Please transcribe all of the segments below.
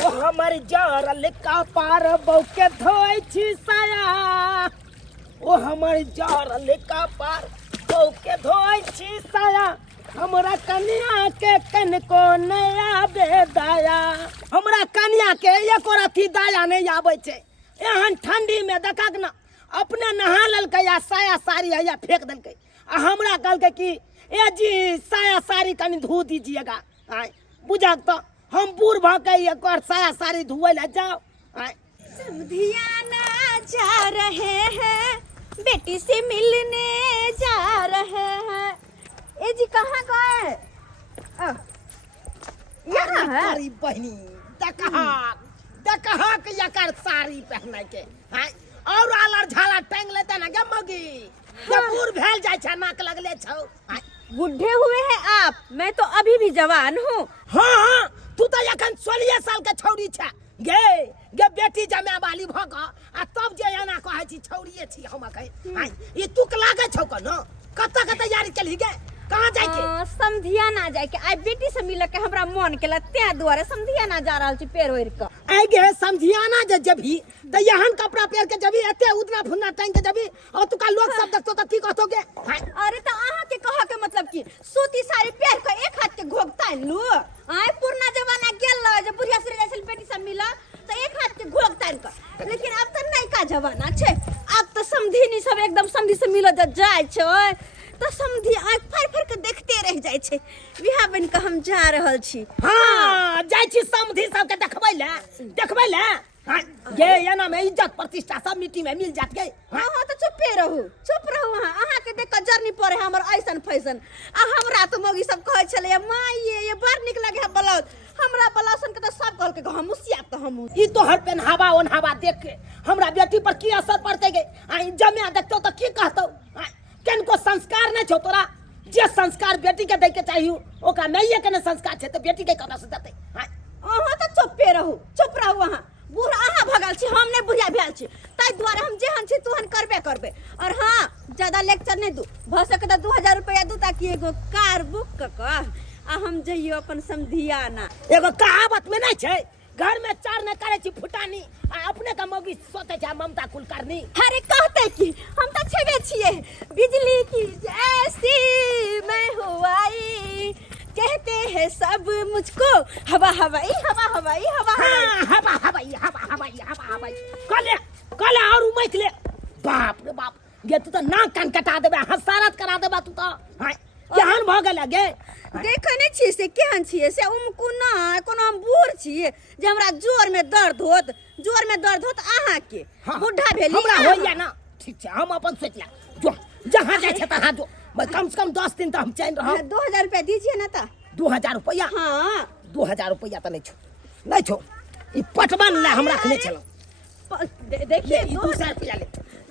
ओ हमारी जरल कपार बौके धोई छी साया ओ हमारी जरल कपार बौके धोई छी साया हमरा कन्या के कनको नया बेदाया हमरा कन्या के एको रती दाया नहीं आवे छे एहन ठंडी में देखक ना अपने नहा ललकै या साया साड़ी या फेंक देलकै आ हमरा कहलकै कि ए जी साया साड़ी कनी धो दीजिएगा आय बुझक तो हम बूढ़ भके एक और साया साड़ी धोए ला जाओ आय समधियाना जा रहे हैं बेटी से मिलने जा रहे हैं। ए जी कहाँ गए? यहाँ है तारी बहनी देखा के यकर साड़ी पहने के आय और आलर झाला टांग लेते ना गे मगी जब बूढ़ भेल जाय छ नाक लगले छौ आय बुढ़े हुए हैं आप, मैं तो अभी भी जवान हूँ। हाँ तू तो एखन 16 साल के छौरी छ गे बेटी जमाय वाली भ क आ तब जे एना कहै छी छौरिए छी हम कहे आय ई तुक लागे छौ क न कत्ता के तैयारी केलही गे कहां जाय के समधिया ना जाय के आइ बेटी से मिले के हमरा मन केला ते दुआरे समधिया ना जा रहल छी पेड़ ओढ़ के आइ गे समधियाना जे जभी त यहन कपड़ा पहिर के जभी एते उदना फुन्ना टांग के जभी और तुका लोग सब देखतो त की कहतो गे अरे त अहाँ के कह के मतलब की सूती साड़ी पहिर के एक हाथ के घोघता लू आइ पुरना जमाना गेल जे बुढ़िया से जैसे बेटी सब मिला त एक हाथ के घोघता के लेकिन अब त नयका जमाना छे अब त समधिनी सब एकदम समधी से मिल जाय छै त समधी आँख फाड़ फाड़ के देखते रह जाय छै बिहा बन के हम जा रहल छी। हां जाय छी समधी सब के देखबै ले ये एना में इज्जत प्रतिष्ठा सब मिट्टी में मिल जात गई। हां तो चुप रहू अहाँ के देख के जर्नी पर है हमर ऐसन फैशन आ हमरा तो मोगी सब कहै छले माई ये बड़ निक लगे है ब्लाउज हमरा ब्लाउजन के तो सब कहल के हम मुसियाब त हम ई तो हर पेन हवा ओन हवा देख के हमरा बेटी पर की असर पड़ते गे आ जमे देखतो त की कहतो केनको संस्कार नहीं छौ तोरा जे संस्कार बेटी के दै के चाहियो ओका नहीं के संस्कार छे त बेटी के कता से देतै अहाँ तो चुप रहू अहाँ बूढ़ अहाँ भगल छी हम नहीं बुझा भेल छी ताई द्वारे हम जेहन छी तोहन करबे और हां ज्यादा लेक्चर नहीं दू भ सके त 2000 रुपया दू ताकि एगो कार बुक क आ हम जइयो अपन समधियाना एगो कहावत में नहीं छे घर में चार न करे छी फुटानी आ अपने का मौगी सोते छ ममता कुलकर्णी अरे कहते की हम त छेबे छिए बिजली की जैसी मैं हूँ आई कहते हैं सब मुझको हवा हवाई कले और उमैक ले बाप रे बाप गे तू तो नाक कान कटा देबे हसारत करा देबे तू तो हाय केहन भ गेल गे देखे नहीं छी से केहन छी से उमकु ना कोनो हम बूढ़ छी जे हमरा जोर में दर्द होत अहाँ के बुढ़ा भेली हमरा होइया ना ठीक छै हम अपन सोचला जो जहां जाय छै तहां जो कम से कम 10 दिन त हम चैन रहब 2000 रुपया दीजिए ना ता 2000 रुपया हां 2000 रुपया त नहीं छो ई पटवन ले हमरा रखने चलो देखिए 200 रुपया ले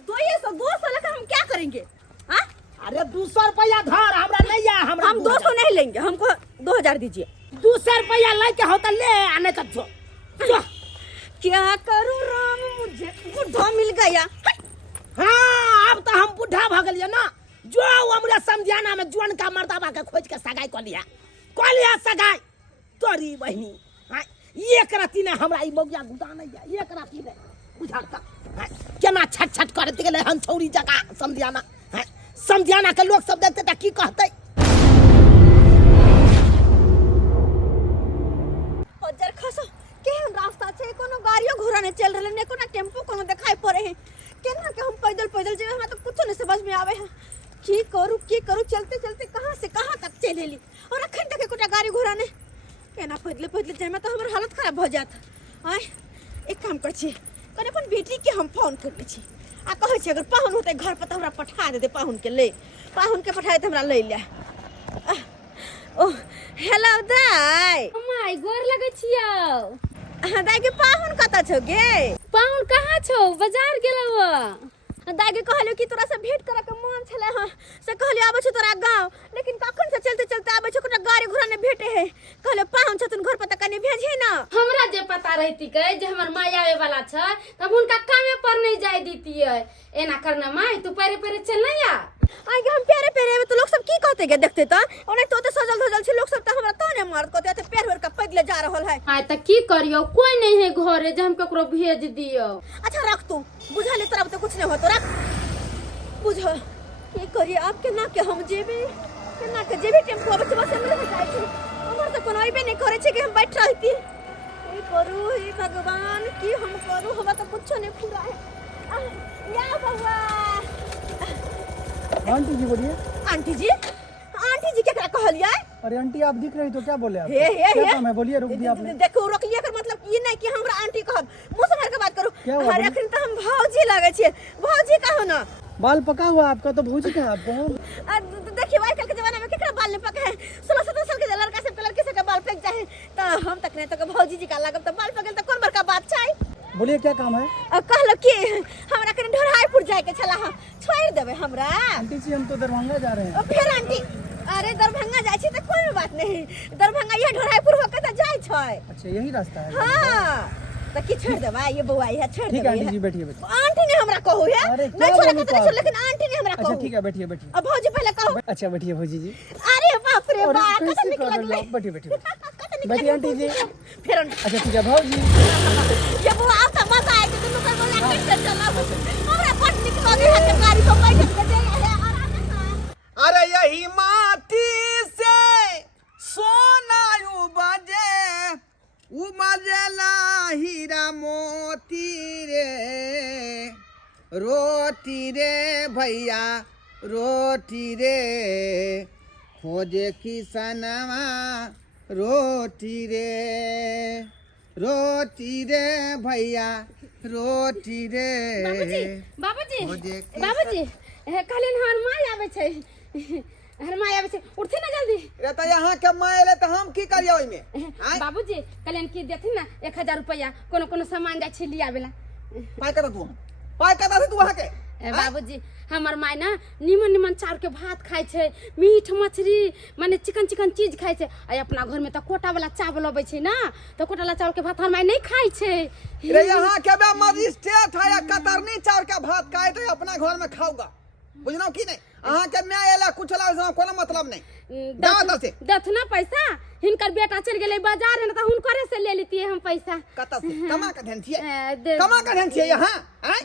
200 लेकर हम क्या करेंगे? हाँ अरे 200 रुपया धर हमरा नहीं है हमरा हम 200 नहीं लेंगे हमको 2000 दीजिए 200 रुपया लेके हो तो ले आने तक जो क्या करूं राम मुझे बुढ़ा मिल गया। हाँ अब तो हम बुढ़ा भ गेलिए ना जो हमरा समझाना में जुआन का मर्दाबा के खोज के सगाई कर लिया सगाई तोरी बहनी हां एक राती ने हमरा ई मौगिया गुदा नहीं है एक राती ने बुझाता केना छट करत गेले हम छौरी जगह समझाना के लोग सब देखते त की कहते जर खसो केहन रास्ता छै कोनो गाड़ियो घोड़ा नहीं चल रहले ने कोनो टेम्पो कोनो दिखाई पड़े है केना के हम पैदल जे हमरा तो कुछ नहीं समझ में आवे है की करू चलते कहां से कहां तक चलेली और अखन तक कोटा गाड़ी घोड़ा ने केना पैदल जाय में तो हमर हालत खराब हो जात आय एक काम कर छी कने अपन बेटी के हम फोन कर छी आ कहै छी अगर पाहुन होते घर पर त हमरा पठा दे पाहुन के पठा दे हमरा ले ले ओ हेलो दाई माय गोर लगे छियो दाई के पाहुन कता छौ गे पाहुन कहाँ छौ बाजार गेलौ दाई के कहलियो कि तोरा से भेंट करे के मन छले हां से कहलियो आबै छ तोरा गांव लेकिन कखन से चलते आबै छ कोटा गाड़ी घोड़ा ने भेटे है कहले पाहुन छथुन घर पर त कने भेजे ना हमरा जे पता रहती के जे हमर माय आवे वाला छ तब उनका कामे पर नहीं जाय दीतिए एना करना माय तू परे चल नहीं आ आगे हम पेरे पेरे में तो लोग सब की कहते गे देखते तो ओने तो सजल धजल छी लोग सब तो हमरा तो ने मारत कहते ते पैर का पैदले जा रहल है। हां त की करियो, कोई नहीं है घरे जे हम केकरो भेज दियो। अच्छा रख तू बुझाले तोरा तो कुछ नहीं हो तो रख बुझ की करिए आप के ना के हम जेबे के ना के जेबे टेम्पो बस बस हमरे जाय छी हमर तो कोनो आइबे नहीं करे छी कि हम बैठ रहती की करू हे भगवान की हम करू हमरा तो कुछ नहीं पूरा है। या बाबा आंटी जी बोलिए। आंटी जी क्या कहलिए? अरे आंटी आप दिख रही तो क्या बोले आप? हे क्या काम है बोलिए, रोक दिया आपने। देखो रोक लिया कर मतलब ये नहीं कि हमरा आंटी कहब मुंह से के बात करो। क्या हुआ? अरे अखन तो हम भौजी लागे छे भौजी कहो ना। बाल पका हुआ आपका तो भौजी का आपको। देखिए आजकल के जमाना में केकरा बाल नहीं पके है 16-17 साल के लड़का सब के लड़की सब के बाल पक जाए तो हम तक नहीं तो भौजी जी का लागब तो बाल पकल तो कौन बड़का बात छै। बोलिए क्या काम है? अब कहलो कि हमरा कने ढोराईपुर जाए के छला हम छोड़ देबे हमरा। आंटी जी हम तो दरभंगा जा रहे हैं। फिर आंटी अरे दरभंगा जाय छी त कोई बात नहीं दरभंगा ये ढोराईपुर होके त जाय छै। अच्छा यही रास्ता है? हां त की छोड़ देबा ये बउआ ये छोड़ ठीक देबा। है आंटी जी बैठिए बैठिए। आंटी ने हमरा कहू है अरे नहीं छोड़ के तो लेकिन आंटी ने हमरा कहू। अच्छा ठीक है बैठिए बैठिए। अब भौजी पहले कहू। अच्छा बैठिए भौजी जी। अरे बाप रे अरे बाप कैसे कत निकल कर रहे गए। हो? बैठिए बैठिए बैठिए आंटी जी। फिर अच्छा ठीक है भौजी। ये बुआ आता मजा आए तो तुम कर बोला कैसे चला हमरा पट निकल गए है गाड़ी पर बैठ के दे है आराम से। अरे यही माटी से सोना उबजेला हीरा मोती रे रोटी रे भैया रोटी रे खोजे किसनवा रोटी रे भैया रोटी रे। बाबूजी कहलिन हर माय आवे छै हर माय आवे छै उठे ना जल्दी। रे त यहाँ के माय ले त हम की करियो ओइ में? बाबूजी कहलिन की देथिन ना 1000 रुपया कोनो कोनो सामान जाय छै लियावेला। पाय कत तू वहां के? बाबूजी हमर माय ना निमन चाउर के भात खाय छै मीट मछली माने चिकन चीज खाय छै आ अपना घर में त कोटा वाला चावल अबै छै ना तो कोटा वाला चावल के भात हमर माय नहीं खाय छै। रे यहाँ के बे मजिस्ट्रेट है या कतरनी चाउर के भात खाए तो अपना घर में खाऊगा बुझना की नहीं? अहाँ के मैं एला कुछ ला कोनो मतलब नहीं। दादा से दथना पैसा हिनकर बेटा चल गेले बाजार है ना त हुनकरे से ले लेतिए हम पैसा। कत से कमा के धन छिए यहाँ हैं?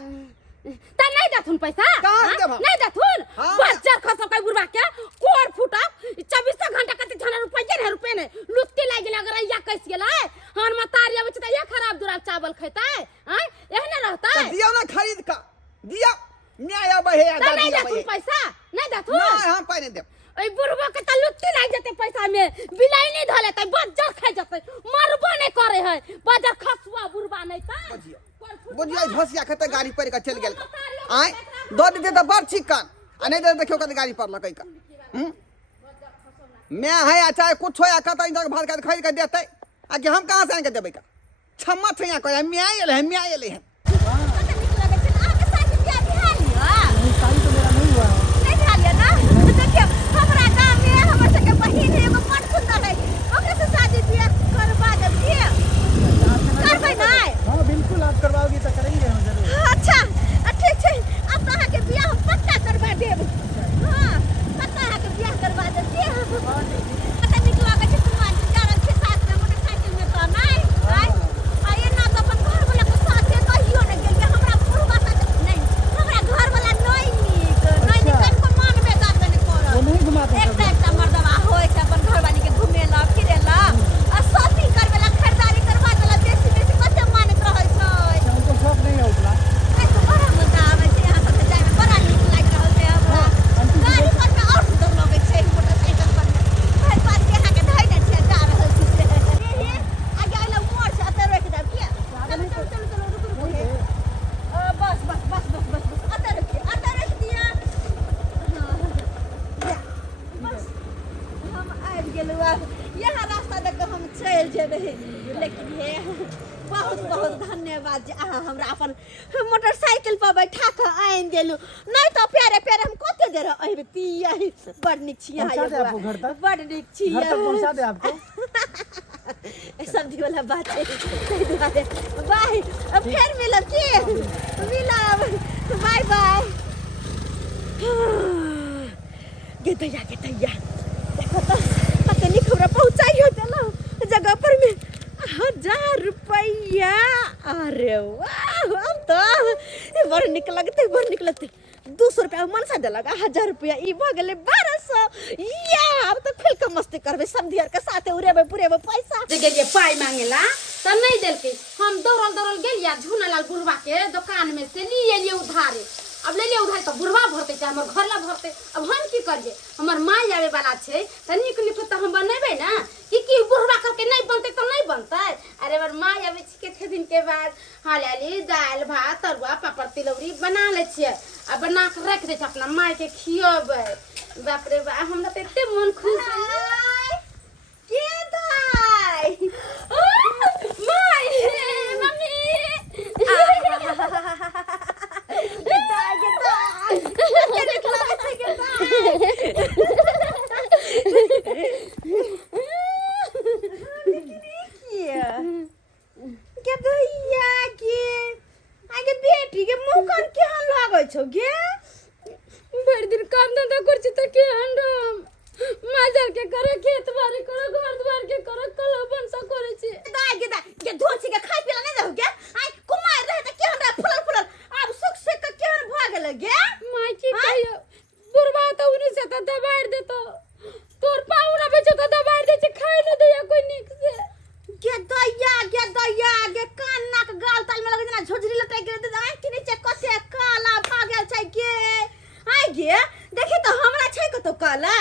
त नहीं दथुन पैसा कहाँ से देब? नहीं दथुन हाँ। बाजार खसो कई बुरबा के कोर फुटा 24 घंटा कते झन रुपया ने लुत्ती लाग गेल अगर या कैस गेलै हन मतारी अब त ये खराब दुराब चावल खैतै हैं एहने रहतै। दियो ना खरीद का दिया न्याय बहे या त नहीं दादी दथुन पैसा नहीं दथुन नहीं हम पाई नहीं देब। ओइ बुरबा के त लुत्ती लाग जते पैसा में बिलाई नहीं धले त बाजार खा जते मरबो नहीं करे है बाजार खसवा बुरबा नहीं त बुझिया भसिया खते गाड़ी पर का चल गेल आय दो देते त बड़ चिकन आ नहीं दे देखियो कत गाड़ी पर लकै का मैं है अच्छा कुछ होया कत इंदर भात का खरीद के देते आ कि हम कहां से आन के देबै का छम्मा छैया कह मैं आइले है कत निकल गए छे आके साथी बियाह बिहार लिया नहीं शादी तो मेरा नहीं हुआ है। नहीं बिहार लिया ना देखिए हमरा गांव में हमर सके बहिन है एगो बड़ सुंदर है ओकरे से शादी बियाह करवा देबे करबै नहीं? हाँ बिल्कुल आप करवाओगी तो करेंगे हम जरूर। अच्छा ठीक है अब तो के बियाह हम पक्का करवा देब। हां पक्का के बियाह करवा देब पता निकला के तुम्हारे कारण के साथ में मोटरसाइकिल में तो नहीं आय आये ना तो अपन घर वाला के साथ कहियो न गेल हमरा पुरवा साथ नहीं हमरा घर वाला नहीं कनको मानबे करबे नहीं करब वो नहीं घुमाते एक मर्दवा होय छै अपन घर वाली के घुमेला फिरेला आ शॉपिंग करवेला खरीदारी करवा देला बेसी कते मानत रहै छै। हमको शौक नहीं है उतना। आई तो बड़ा मजा आवे छै यहाँ पर जाय में बड़ा नीक लाग रहल छै हमरा गाड़ी पर में और सुंदर लगे छै मोटरसाइकिल पर में भाई पास के यहाँ के धैने छै जा रहल छी से रे आगे आइला मोड़ से अतर रख दब के चलो रुक बस अतर रख दिया बस हम आबि गेलु अब यहाँ रास्ता देख के हम चल जेबै लेकिन हे बहुत धन्यवाद जे अहाँ हमरा अपन मोटरसाइकिल पर बैठा के आइन देलु नहीं तो प्यारे हम कते देर अबती बड़ नीक छी पहुंचा दे आपको घर तक? बड़ नीक छी घर तक पहुंचा दे आपको? सब्जी वाला बात है ताहि दुआरे बाय अब फिर मिलब की मिलब बाय बाय के दैया देखो तो तनी खबरा पहुंचाई हो चलो जगह पर में 1000 रुपया। अरे वाह अब तो बड़ निक लगते 200 रुपया मनसा देलक 1000 रुपया ई भ गेले 1200। या अब तो खुल के मस्ती करबे सब दियर के साथे उड़ेबे पुरेबे पैसा। जे गेलिए पाई मांगेला त नहीं देलके। हम दौड़ल गेलिया झूनालाल बुढ़वा के दुकान में से लिए उधारे। अब ले लिए उधारे तो बुढ़वा भरते चाहे हमर घर ला भरते। अब हम की करिए हमर माई आवे वाला छे त निक तो हम बनेबे ना कि बुढ़वा करके नहीं बनते तो नहीं बनते। अरे हमर माई आवे छी के दिन के बाद हालाली दाल भात तरुआ पापड़ तिलौरी बना ले छिए आ बना के रख दे छ अपना माई के खियबे। बाप रे बा हमरा त एते मन खुश के दाई माई मम्मी बेटी के मुंह कान केहन लागै छौ गे? बड़ दिन काम धंधा कर छी त केहन राम माजर के करे खेत बाड़ी करे घर द्वार के करे कला बनसा करे छी। दाई के धोची के खाइ पिला नहीं दहो गे? आई कुमार रहे त केहन रहे फुलल अब सुख से के केहन भ गेल गे? माई की कहियो बुढ़वा त उनी से त दबाड़ देतो तोर पाउरा बेचो त दबाड़ दे छी खाए न दिया कोई निक से। गे दैया गे कान नाक गाल ताल में लगे जना झोझरी लटक गेल त आंख के नीचे कसे काला भ गेल छै गे। आई गे देखि त हमरा छै कतो काला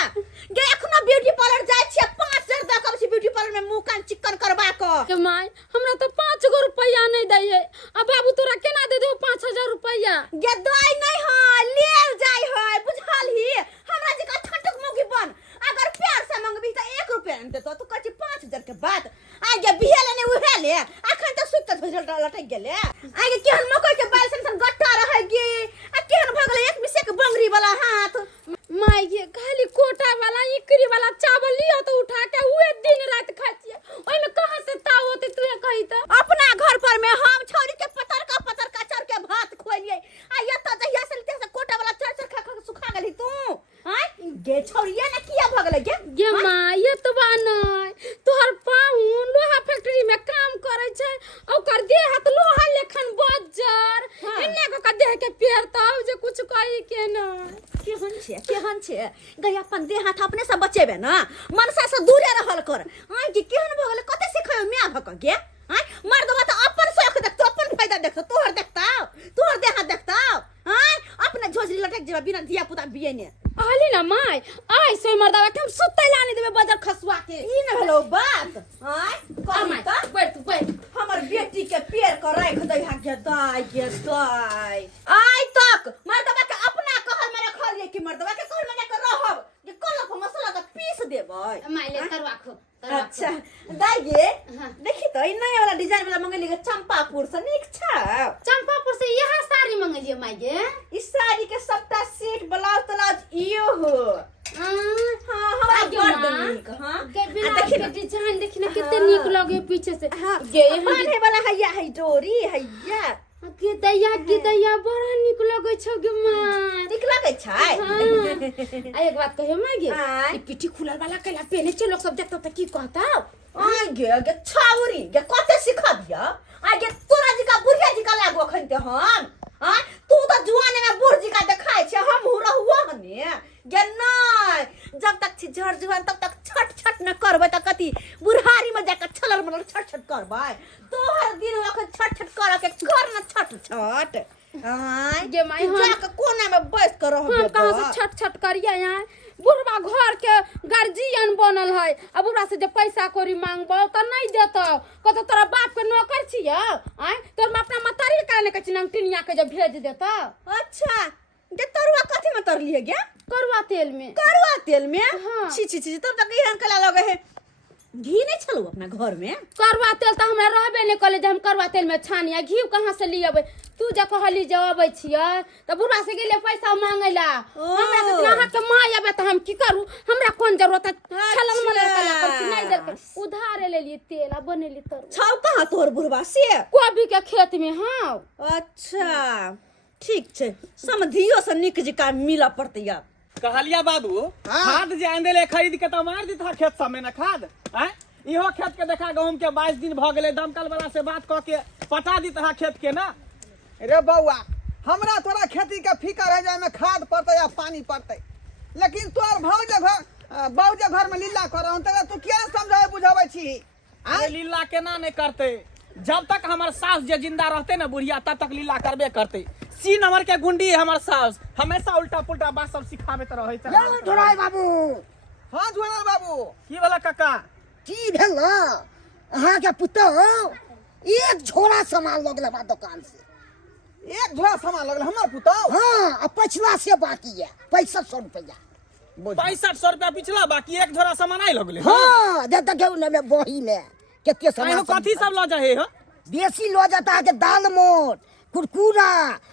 गे एखनो ब्यूटी पार्लर जाय छियै 5000 द कब छी ब्यूटी पार्लर में मुंह कान चिकन करबा क। के माई हमरा त 5 गो रुपया नहीं दैए। अब बाबू तोरा केना दे दो 5000 रुपया? गे दाई नहीं है ले जाय है बुझल ही हमरा जे का ठटक मुगी बन अगर प्यार से मांगबी त 1 रुपया न देतो तू कहछि 5000 के बात। आई गे बिहेले ने उहे ले अखन त सुत झोझल लटक गेले। आई गे केहन मकई के बाल सन गट्टा रह गे आ केहन भ गेले एक बिसे के बंगरी वाला हाथ। माई ये खाली कोटा वाला इकरी वाला चावल लियो तो उठा के हुए दिन रात खातिए ओइ में कहां से ताव होते तू कहि त? अपना घर पर में हम छौरी के पतर का चर के भात खोलिए आ ये त दहिया से लेते से कोटा वाला चर खा खा सुखा गेली तू। हां गे छौरिया ने किया भ गेले गे? गे माई ये तो बा नहीं तोहर पाहुन लोहा फैक्ट्री में काम करे छै ओकर देह हाथ लोहा लेखन बज्जर एन्ने को का देह के पेर ताव जे कुछ कहि के ना। केहन छे गई अपन देह हाथ अपने से बचेबे ना मनसा से दूरे रहल कर। आई कि केहन भ गेले कते सिखायो मिया भक गे? आई मर्दवा त अपन शौक देखतो अपन फायदा देखतो तोहर देह हाथ देखतो। आई अपने झोझरी लटक जेबा बिना धिया पुता बिये ने आली ना माई आई से मर्दावा के हम सुतै लाने देबे बजर खसुआ के। ई न भेलो बात। आई माई बैठ तू बैठ हमर बेटी के पेड़ क राख दई हा गे दाई। आई तक मर्दवा के अपना कहल में रखल कि मर्दवा के कहल में जाकर रहब जे कलक मसाला त पीस देबै। माई ले तरवा खो अच्छा दाई गे हाँ। देखी तो ई नया वाला डिजाइन वाला मंगेली गे चंपापुर से निक छ। चंपापुर से यह साड़ी मंगलिए माई गे। ई साड़ी के सबटा सेट ब्लाउज तलाउज इयो हो। हां हमरा बड़ निक। हां देखी ना डिजाइन देखी ना कितने निक लगे पीछे से। गे बांधे वाला हैया है डोरी हैया के दैया बड़ा निक लगे छ गे माई। निक लगे छै। आ एक बात कहियो माई गे हाँ। ई पिठी खुलल वाला केला पहने छ लोग सब देखतो त की कहता? आई गे छाउरी गे कते सिखा दिया। आई गे तोरा जी का बुढ़िया जी का लागो खनते हम। हां तू त जुआने में बुढ़ जी का देखाय छ हम हुरा हुआ हने गे नहीं जब तक छी झड़ जुआन तब तक छट न करबे त कति बुढ़ारी में जाकर छलर मलर छट करबे तोहर दिन अखन छट कर के कर न छट। आई गे माई हम जाके कोना में बैठ कर रहबे। हम कहां से छट करिया यहाँ बुढ़वा घर के गार्जियन बनल है। अब बुढ़वा से जब पैसा कोरी मांगबो त नहीं देतो कतो तोरा बाप के नौकर छिया। आई तोर में अपना मतारी काने के चिनंग टिनिया के जब भेज देता। अच्छा गे तरुआ कथी में तर लिए गे? करवा तेल में। करवा तेल में? हाँ। छी तब तक इहन कला लगे है। घी नहीं छलो अपना घर में? करवा तेल त हमरा रहबे ने कले जे हम करवा तेल में छानिया घी कहां से लियबे? तू जे कहली जवाबै छियै त बुढ़वा से गेले पैसा मांगैला हमरा के जहाँ के माय आबे त हम की करू? हमरा कोन जरूरत है छलन मलर कला कर नहीं दे के उधार ले लिए तेल आ बनेली तर छौ कहां तोर बुढ़वा से? कोबी के खेत में। हां अच्छा ठीक छे समधियो से निक जिका मिला पड़तै। कहलिया बाबू हाँ। खाद जे आन देले खरीद के तो मार दी था खेत सब में ना खाद हैं इहो खेत के देखा गहूम के 22 दिन भ गेले दमकल वाला से बात क के पटा दी था खेत के ना। रे बउआ हमरा तोरा खेती के फिकर है जाय में खाद पड़ते या पानी पड़ते, लेकिन तोर बाबूजे घर में लीला कर रहन त तू क्या समझावे बुझावे छी? अरे लीला केना नहीं करते, जब तक हमार सास जे जिंदा रहते ना बुढ़िया तब तक लीला करबे करते। सी नंबर के गुंडी है हमार सास, हमेशा उल्टा पुल्टा बात सब सिखावे त रहे छ। ये ढोराई बाबू हां झोनल बाबू की वाला काका की भेल ना अहाँ के पुतो एक झोला सामान लगले बा दुकान से। एक झोला सामान लगल हमर पुतो? हाँ अब पिछला से बाकी है 6500 रुपया। 6500 रुपया पिछला बाकी एक झोरा सामान आई लगले। हाँ जब तक न में बही में केते सामान कथी सब ल जाहे हो? देसी लो जाता है के दाल मोट कुरकुरा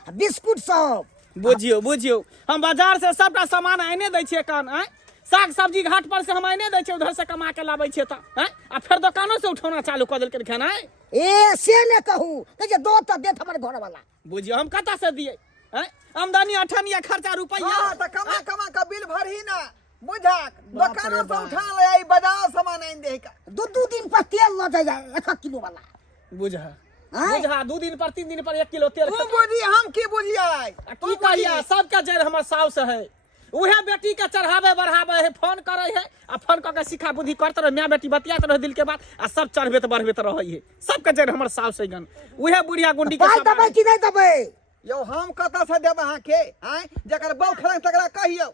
बिस्कुट सब। बुझियो बुझियो हम बाजार से सबटा सामान आने दै छियै कान हैं, साग सब्जी घाट पर से हम आने दै छियै उधर से कमा के लाबै छियै त हैं आ फिर दुकानों से उठौना चालू कर देलकै खाना। ए से ने कहूं जे दो तो देत हमर घर वाला। बुझियो हम कता से दिए हैं, आमदनी अठनिया खर्चा रुपया। हां त कमा का बिल भरही ना बुझा दुकानों से उठा ले आई बाजार सामान आइन दे का। दो दिन पर तेल ल जाए 1 किलो वाला। बुझा बुझा 2 दिन पर 3 दिन पर 1 किलो तेल। तू बुझी हम की बुझिया की कहिया सबका जड़ हमर साउस है, उहे बेटी के चढ़ावे बढ़ावे है, फोन करे है आ फोन क के सिखा बुद्धि करत रहे, मां बेटी बतियात रहे दिल के बात आ सब चढ़बे त बढ़बे त रहे है। सबका जड़ हमर साउस है गन, उहे बुढ़िया गुंडी के सब दबै कि नहीं दबै? यो हम कता से देब अहाँ के हैं जकर बौ खलन तकरा कहियो।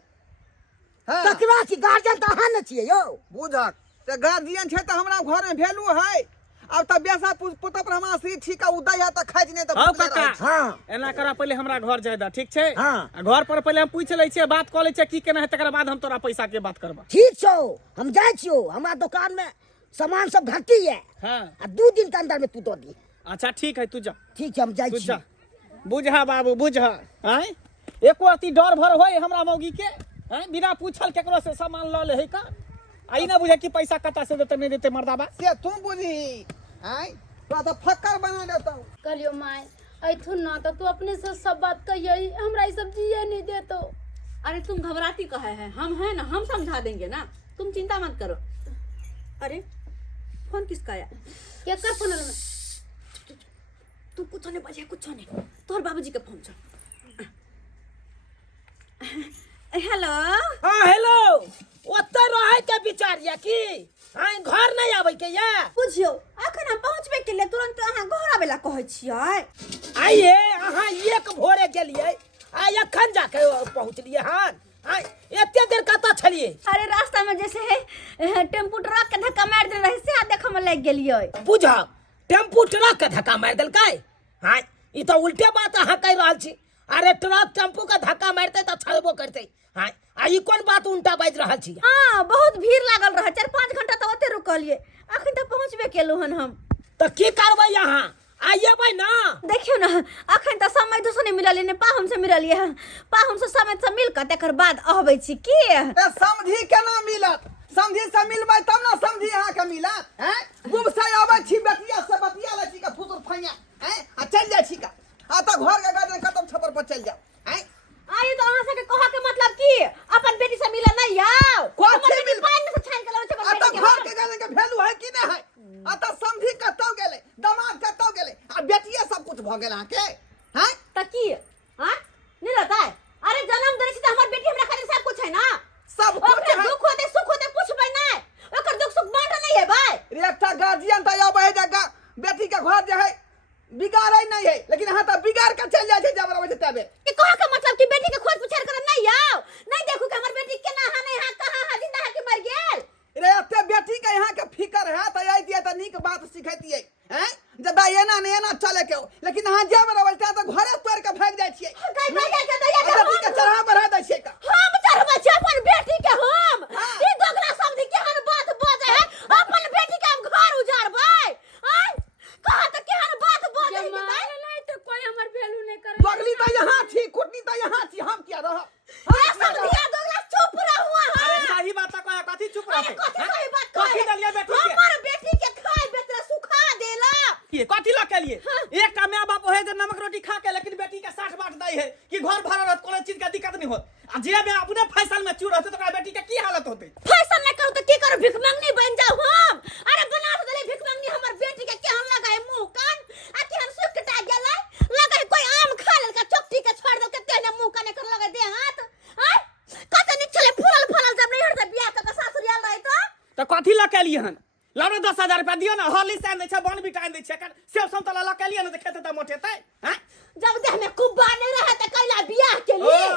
हां तकरा की गार्जियन त अहाँ न छियै यो। बुझा ते गार्जियन छै त हमरा घर में वैल्यू है। अब त बेसा पुत पर हमरा सी ठीक उदय है त खाइ नहीं त हां काका हां एना करा पहले हमरा घर जाय दा ठीक छै। हाँ। आ घर पर पहले हम पूछ लै छियै बात क लै छियै की केना है तकर बाद हम तोरा पैसा के बात करबा। ठीक छौ हम जाय छियो, हमरा दुकान में सामान सब घटी है। हां आ 2 दिन के अंदर में तू दो दी। अच्छा ठीक है तू जा ठीक है हम जाय तू छी। जा बुझा बाबू बुझा हैं एको अति डर भर होय हमरा मौगी के हैं बिना पूछल केकरो से सामान ल ले है का आई ना बुझे कि पैसा कता से देते नहीं देते मर्दाबा। से तू बुझी हैं तो त फक्कर बना देता हूं। करियो माय ऐथुन ना तो तू अपने से सब बात कहिए, हमरा ये सब जिए नहीं दे तो। अरे तुम घबराती कहे है, हम हैं ना, हम समझा देंगे ना, तुम चिंता मत करो। अरे फोन किसका आया? के कर फोन में तू कुछ नहीं बजे, कुछ नहीं, तोहर बाबूजी के फोन छ। हेलो हां हेलो ओते रहे के विचारिया की हां घर नहीं आबै के या बुझियो अखन हम पहुंचबे के लिए तुरंत अहाँ घर आबेला कहै छियै। आइए अहाँ एक भोरे गेलिए आ एखन जाके पहुंचलिए। हां हां एते देर कत छलिए? अरे रास्ता में जैसे है टेम्पू ट्रक के धक्का मार दे रहे से देख हम लग गेलिए। बुझा टेम्पू ट्रक के धक्का मार देलकै? हां ई तो उल्टे बात अहाँ कह रहल छी। अरे ट्रक टेम्पू का धक्का मारते तो छड़बो करते। हां आई कोन बात उल्टा बाज रहल छी? हां बहुत भीड़ लागल रहे, 4-5 घंटा तो ओते रुकलिए, अखन तक पहुंचबे केलु हन हम। तो की करबै यहाँ आइएबै ना? देखियो ना अखन त समय दोसो नहीं मिलल ने पाहुन से मिललिए हैं, पाहुन से समय से मिल के तकर बाद आबै छी की। ए समझी केना मिलत? समझी से मिलबै तब ना समझी अहाँ के मिलत हैं। गुब से आबै छी बतिया से बतिया लै छी का फुसुर फैया हैं आ चल जाय छी का आ त घर के गार्डन खत्म छपर पर चल जाओ हैं। आई तो अहाँ से के कहा के मतलब की अपन बेटी से मिले नहीं आओ कथी हमर बेटी पानी से छान के लावे छै आ त घर के गार्डन के वैल्यू है कि नहीं है? आ त समझी कतौ गेले दामाद कतौ गेले आ बेटिया सब कुछ भ गेल अहाँ के हैं। त की हां नहीं रहता है? अरे जन्म देले छी त हमर बेटी हमरा खातिर सब कुछ है ना, सब कुछ है। दुख होते सुख होते पूछबै नहीं, ओकर दुख सुख बांट नहीं है भाई। रे एकटा गार्जियन त आबै है जगह बेटी के घर जे है बिगाड़ै नहीं है, लेकिन अहाँ त बिगाड़ के चल जाय छै जब रबै छै तबे। कि कहा का मतलब कि बेटी के खोज पुछार कर नहीं आओ, नहीं देखू कि हमर बेटी केना है नहीं है, कहां है, जिंदा है कि मर गेल। रे एते बेटी के यहाँ के फिकर है त आई दिए त नीक बात सिखैतियै हैं जदा एना ने एना चले के हो, लेकिन अहाँ जब रबै त घरे तोड़ के भाग जाय छियै। कई भाग के दैया के बेटी के चढ़ा बढ़ा दै छियै का हम चढ़बै छी अपन बेटी के हम ई दोगला समझी केहन बात बजे है, अपन बेटी के हम घर उजाड़बै हैं। कहा त केहन बात बजे है कि भाई नहीं तो कोई हमर वैल्यू नहीं करे। बगली त यहाँ छी कुटनी त यहाँ छी, हम क्या रह ए समझिया दोगला चुप रहुआ अरे है। सही बात कहे कथी चुप अरे रहे कथी सही बात कथी कहे? दलिया बेटी के हमर बेटी के खाए बेतरा सुखा देला। ये कथी ला के लिए एक माँ बाप है जो नमक रोटी खा के लेकिन बेटी के 60 बांट दै है कि घर भरल रहत कोनो चीज के दिक्कत नहीं होत आ जे में अपने फैसल में चूर होते तो ओकरा बेटी के की हालत होते? फैसल नहीं करूँ तो की करूँ? भिख मंगनी बन जाऊँ हम? अरे बना तो दे भिख मंगनी हमर बेटी के हम लगाए मुंह कान आ के हम सुख कटा गेलै लगे कोई आम खा लेल का चोटी के छोड़ दे कते ने मुंह काने कर लगे दे हाथ आ कते नि चले फूल फल जब नहीं हट बियाह के सासुरिया रही तो कथी ल के लिए हन? लाबे 10,000 रुपया दियो ना, हॉली से दे छै, बन बिटाइन दे छै, सेब संतरा ल के लिए ना, खेते त मोटेतै। हैं? जब देह में कुब्बा नहीं रहे तो कैला बियाह के लिए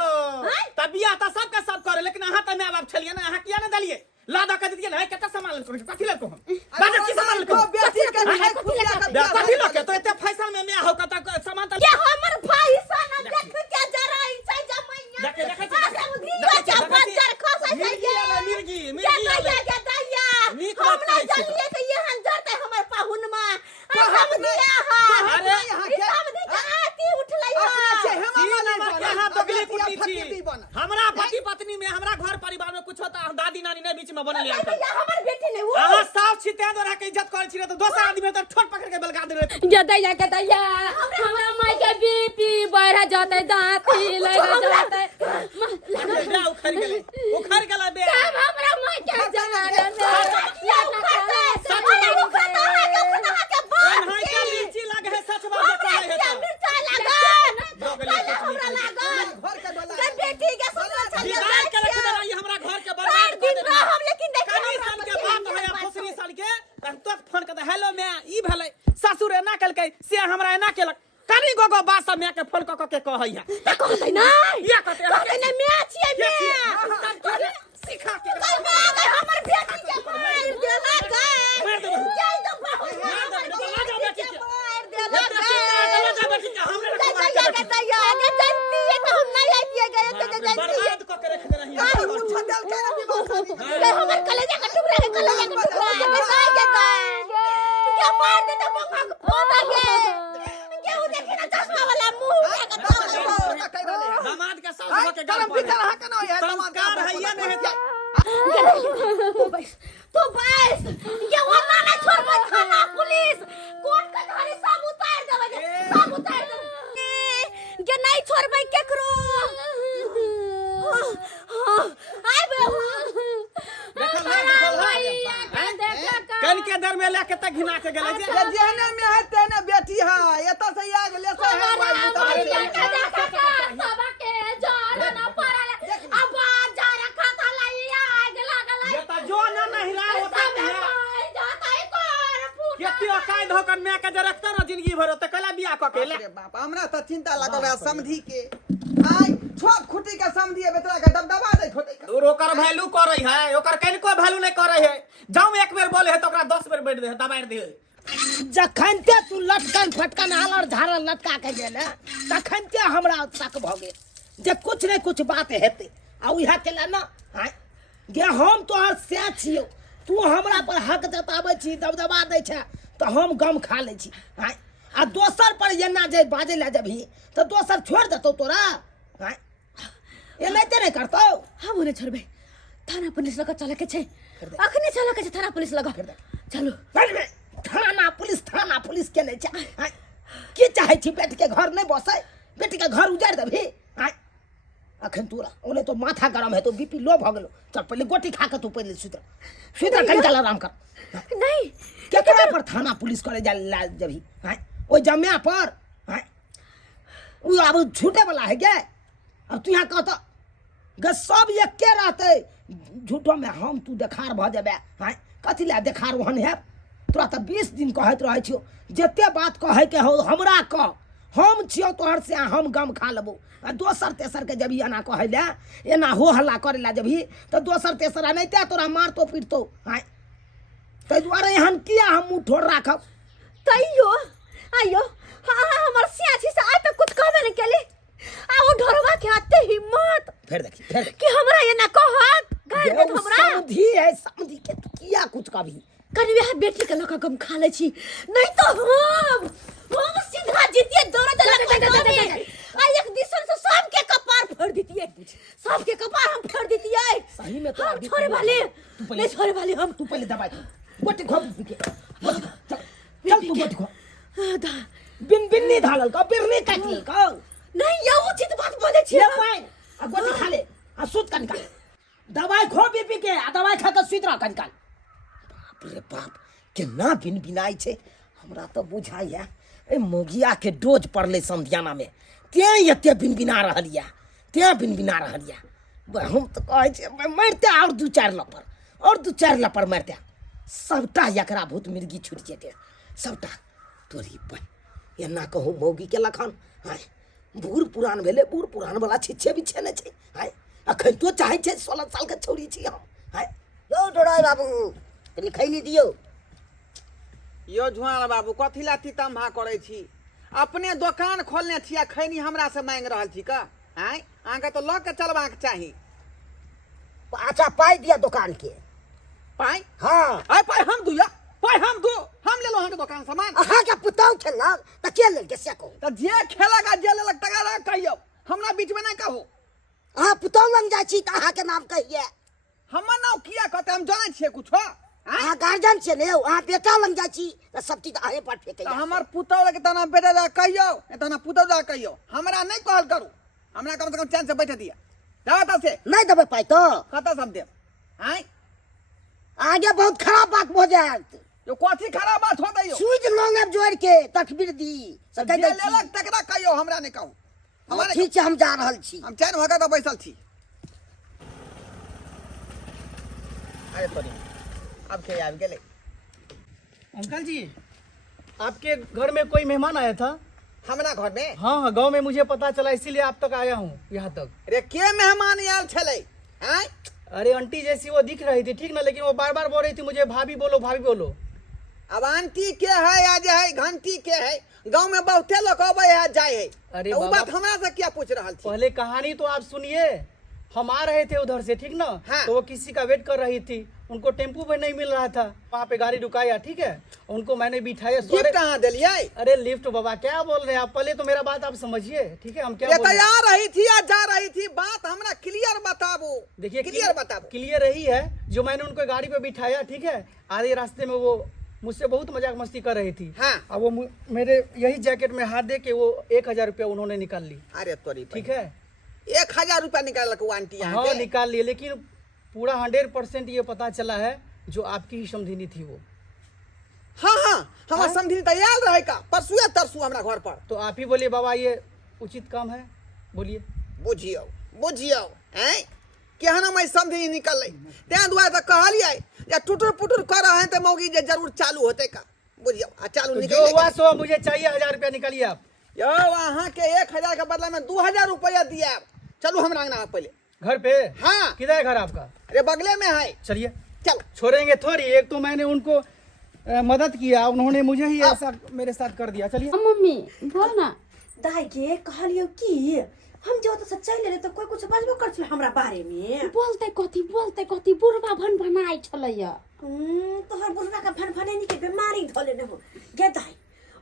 हैं? त बियाह त सबके सब करे, लेकिन अहाँ त माय बाप छलिए ना, अहाँ किया न दलिए? लादा के दिए ना, केटा सामान लेको, कथी लेको हम? बाजे की सामान लेको? बेटी के नहीं खुशिया का बियाह कथी ल के? तो एते फैसल में मैं हो कत सामान त ये हमर भाई सन देख के जरा इंसा जमैया देखे क्या बच्चा खसा जाइए मिर्गी के दैया नीक हम बात नहीं कहै छै। जानिए कि ये हंजरते हमर पाहुन में पाहुन हम दिया अरे है यहाँ ई के सब दी के आती उठलै अपने है छे सीन नंबर के हाथ बगली कुटी छी। फकीरी बना हमरा पति पत्नी में, हमरा घर परिवार में कुछ होता, हम दादी नानी ने बीच में बनल या ये हमर बेटी नहीं वो अहाँ साफ छी तें द्वारा के इज्जत करे छी रे, तो दोसर आदमी तो ठोट पकड़ के बेलगा दे रे। के दैया हमरा माय के बीपी बढ़ जाते, दांत लग जाते, बे उखड़ गेलै बे। सब हमरा माय के जला दे। वो खाता है के खुदा के बात अनहाई के लीची लगे है, सच बात कहै है तो। मिर्चा लगन लगल है, हमरा लागन घर के डोला के बेटी के सुनना चाहिए बिगाड़ के रख दे रही हमरा घर के सात बर्बाद कर दिन दे। रह हम लेकिन देखिए कनी साल के बात है, फसरी साल के तो फोन कर दे, हेलो मैं ई भेलै ससुर एना केलकै से हमरा एना केलक, कनी गोगो बात सब मैं के फोन क के कहै है। कहते नहीं या कहते कहते नहीं मैं छिए मैं सिखा के कल में आ गए हमर बेटी के मार देला गए मार देबो। जाई तो बहुत मार देबो, तो ला जाओ बेटी के। मार देला एते चिंता गए कला जा बेटी के, हमरे रखवा के दैया बेटी के दैया के जानती है तो हम नहीं आती गए तो जानती बर्बाद क के रख दे रही अरे है। मुछ दल के अभी बात है हमर कलेजा का टुकड़ा है कलेजा का टुकड़ा के क्या मार देता पंखा को पोता के केहू देखे ना चश्मा वाला मुंह के दामाद के सास हो के कलम भीतर हा के न है संस्कार है ये नहीं है। तो बस ये वरना नहीं छोड़ थाना पुलिस कोर्ट कचहरी सब उतार देवे सब उतार देवे ये नहीं छोड़बै केकरो आइ बे कन के दर में लेके तक घिना के गेलै जे ये जेहने में है तेने बेटी है एत से आग ले से है वाई उतार ये त जो न नहीं रहा होता है केते अकाय धोकन में के जे रखता न जिंदगी भर त कला बियाह क के ले। अरे बाप हमरा त चिंता लागल है समधी के आई छोट खुटी के समधी बेतरा के दबदबा दे छोटे के और ओकर वैल्यू करे है, ओकर कनिको वैल्यू नहीं करे है। जाऊ एक बेर बोले है तो ओकरा 10 बेर बैठ दे, दबाड़ दे। जखनते तू लटकन फटकन आलर झारल लटका के गेले तखनते हमरा तक भ गेल जे कुछ नहीं कुछ बात हेते आ उहा केला ना हां गे हम तोहर से छियो, तू हमरा पर हक जताबै छी, दबदबा दै छै तो हम गम खा ले छी हां आ दोसर पर एना जे बाजे ला जभी तो दोसर छोड़ देतौ तोरा हां ए नहीं करतौ। हम उन्हें छोड़बे थाना पुलिस लगा चले के छे अखने चले के छे थाना पुलिस लगा चलो थाना पुलिस के नहीं चाहे की चाहे छी बेटी के घर नहीं बसे, बेटी के घर उजाड़ देबी आय अखन तोरा ओने तो माथा गरम है तो बीपी लो भ गेलो, चल पहले गोटी खा के तू पहले सुतर कहीं चल आराम कर। नहीं केकरा पर थाना पुलिस करे जा ला जभी आय ओ जम्या पर आय उ अब छूटे वाला है के अब तू यहाँ कहता ग सब एके रहते झूठो में हम तू देखार भ जेबे आय कथी ला देखार ओहन है तोरा त 20 दिन कहत रहे छियो जते बात कहे के हो हमरा कह हम छियो तोहर से हम गम खा लेबो आ दोसर तेसर के जब एना कहे ले एना हो हल्ला करे ला जभी तो दोसर तेसर नहीं ते तोरा मारतो पीटतो आय तै दुआरे हम किया हम मुंह ठोर राखब तैयो आयो हां हमर सियासी से आज तक कुछ कहबे नहीं केली आ वो ढोरवा के आते हिम्मत फिर देखी कि हमरा ये ना कहत गाय देत हमरा समझी है समझी के तू किया कुछ कभी कनी वह बेटी के लका गम खा ले छी नहीं तो हम सीधा जीतिए दौड़ दे आ एक दिसन से सबके कपार फोड़ दीतिए, सबके कपार हम फोड़ दीतिए सही में तो हम छोड़े वाले नहीं छोड़े वाले हम तू पहले दबाई गोटी खो के चल तू गोटी खो बिन धालल का बिरनी काटली का नहीं ये उचित बात बोले छी ले पाइन आ गोटी खा ले आ सुत कनकाल दवाई खो बीपी के आ दवाई खा के सुत रह कनकाल बाप रे बाप केना बिन बिनाई छे हमरा तो बुझाइया ए मोगिया के डोज पड़ले संध्याना में ते एते बिन बिना रहलिया ते बिन बिना रहलिया हम तो कहै छे मरते और दू चार लपर मरते सबटा एकरा भूत मिर्गी छूट जेते सबटा तोरी पर एना कहूँ मौगी के लखन हाय बूढ़ पुरान भेले बूढ़ पुरान वाला छिछे बिछे ने छै हाय अखन तो चाहे छे 16 साल के छोरी छी हम हाय यो डोराय बाबू कनी खैली दियो यो झुआल बाबू कथी ला तम्हा करे छी अपने दुकान खोलने छिया खैनी हमरा से मांग रहल छी का हैं आगे तो ल के चलबाक चाही अच्छा पाई दिया दुकान के पाई हाँ आय पाई हम दुया पाई हम दो हम ले लो हां के दुकान सामान अहाँ के पुताऊ खेलना त के लेल के से कहू त जे खेलेगा जे लेलक तकरा कहियो हमरा बीच में नहीं कहू अहाँ पुताऊ लंग जाइ छी त अहाँ के नाम कहिए हमर नाम किया कहते हम जाने छिए कुछो अहाँ गार्जियन छे ने अहाँ बेटा लंग जाइ छी त सब चीज अहे पर फेकै त हमर पुतौ के तना बेटा ला कहियो ए तना पुतौ ला कहियो हमरा नहीं कहल करू हमरा कम से कम चैन से बैठ दिया जाओ त से नहीं देबे पाई तो कत सब दे हैं आगे बहुत खराब बात हो जात यो कथी खराब बात हो दैयो सुई लोंगे जोड़ के तकबीर दी जे लेलक तकरा कहियो हमरा नहीं कहू हमारे ठीक छै हम जा रहल छी हम चैन भगा त बैसल छी अरे तोरी अब के आ गेले अंकल जी आपके घर में कोई मेहमान आया था हमरा घर में हाँ गांव में मुझे पता चला इसीलिए आप तक आया हूँ यहाँ तक रे के मेहमान आयल छले हैं अरे आंटी जैसी वो दिख रही थी ठीक ना लेकिन वो बार बार बोल रही थी मुझे भाभी बोलो अब आंटी के है आज है घंटी के है गांव में बहुते लोग आवे है जाए है अरे वो बाबा, बात हमरा से क्या पूछ रहल थी पहले कहानी तो आप सुनिए हम आ रहे थे उधर से ठीक ना हाँ। तो वो किसी का वेट कर रही थी उनको टेम्पू पे नहीं मिल रहा था वहाँ पे गाड़ी रुकाया ठीक है उनको मैंने बिठाया गिफ्ट कहां दिलिए अरे लिफ्ट बाबा क्या बोल रहे हैं आप पहले तो मेरा बात आप समझिए ठीक है हम क्या ये बोल रहे हैं? तैयार रही थी या जा रही थी बात हमरा क्लियर बताबो देखिए क्लियर बताबो क्लियर यही है जो मैंने उनको गाड़ी पे बिठाया ठीक है आधे रास्ते में वो मुझसे बहुत मजाक मस्ती कर रही थी हाँ। अब वो मेरे यही जैकेट में हाथ दे के वो 1000 रुपया उन्होंने निकाल ली अरे तोरी ठीक है 1000 रुपया निकाल को आंटी यहां हाँ के निकाल लिए लेकिन पूरा 100% ये पता चला है जो आपकी ही समधिनी थी वो हां हां हम समझी तैयार रहे का परसुए तरसु हमरा घर पर तो आप ही बोलिए बाबा ये उचित काम है बोलिए बुझियो हैं केहन मैं समझी निकल ते दुआ त कहलिए या टुटुर पुटुर कर रहे त मौगी जे जरूर चालू होते का बुझियो आ चालू तो निकल जो हुआ सो मुझे चाहिए 1000 रुपया निकालिए आप यो वहां के 1000 के बदला में 2000 रुपया दिया चलो हमरा अंगना पहले घर पे हाँ किधर है घर आपका अरे बगले में है चलिए चल छोड़ेंगे थोड़ी एक तो मैंने उनको मदद किया उन्होंने मुझे ही ऐसा मेरे साथ कर दिया चलिए मम्मी बोल ना दाई के कहलियो कि हम जो तो सच्चाई ले तो कोई कुछ बजबो कर छल हमरा बारे में बोलते कथी बुढ़वा भन भनाई छलैया तोहर बुढ़वा का भनभने के बीमारी धले न हो गे दाई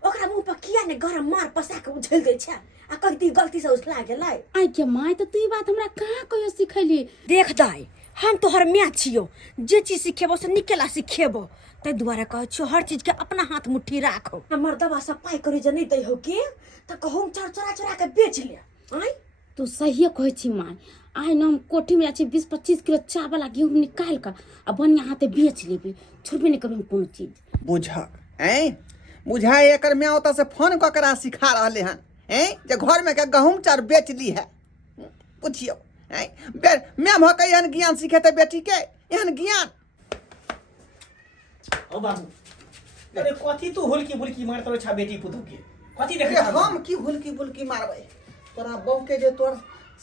ओकरा मुंह पर किया ने गरम मार पसा के उछल दे छै आ कथी गलती से उसला गेलै आई के माय तो तू बात हमरा कहाँ कहियो सिखैली देख दाई हम तोहर माय छियो जे चीज सिखेबो से निकेला सिखेबो तै दुआरे कहै छियो हर चीज के अपना हाथ मुट्ठी राखो हमर दवा सब पाई करी जे नहीं दै हो के त कहूं चोरा के बेच ले आई तू सही कहै छी माय आई न हम कोठी में जाछी 20-25 किलो चावल आ गेहूं निकाल कर आ बनिया हाथे बेच लेबे छोड़बे नहीं करबे कोनो चीज बुझा हैं बुझा एकर मैं ओता से फोन ककरा सिखा रहले हन हैं जे घर में के गहूम चार बेच ली है पूछियो हैं मैं भकै हन ज्ञान सिखेते बेटी के एहन ज्ञान ओ बाबू अरे कथी तू हुलकी बुलकी मारत रह छा बेटी पुतौ के कथी अरे देखे हम की हुलकी बुलकी मारबै तोरा बहू के जे तोर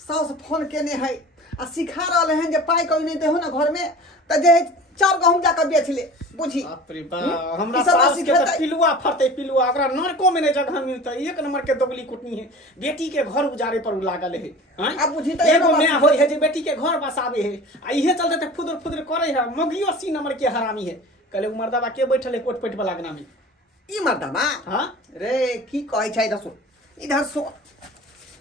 सास फोन केने है आ सिखा रहले हन जे पाई कोई नहीं देहो ना घर में त जे 4 गहूम जाके बेच ले बुझी बाप रे बाप हमरा ई सब सास के सिखेतै। त पिलुआ फरते पिलुआ ओकरा नरको में ने जगह मिलता एक नंबर के दोगली कुटनी है बेटी के घर उजारे पर लागल है हैं अब बुझी त एगो मैं होय है जे बेटी के घर बसावे है आ इहे चलते त फुदर फुदर करे है मगियो 80 नंबर के हरामी है कहले मर्दावा के बैठल है कोट पेट वाला गना में ई मर्दमा हां रे की कहै छै दसो इधर सो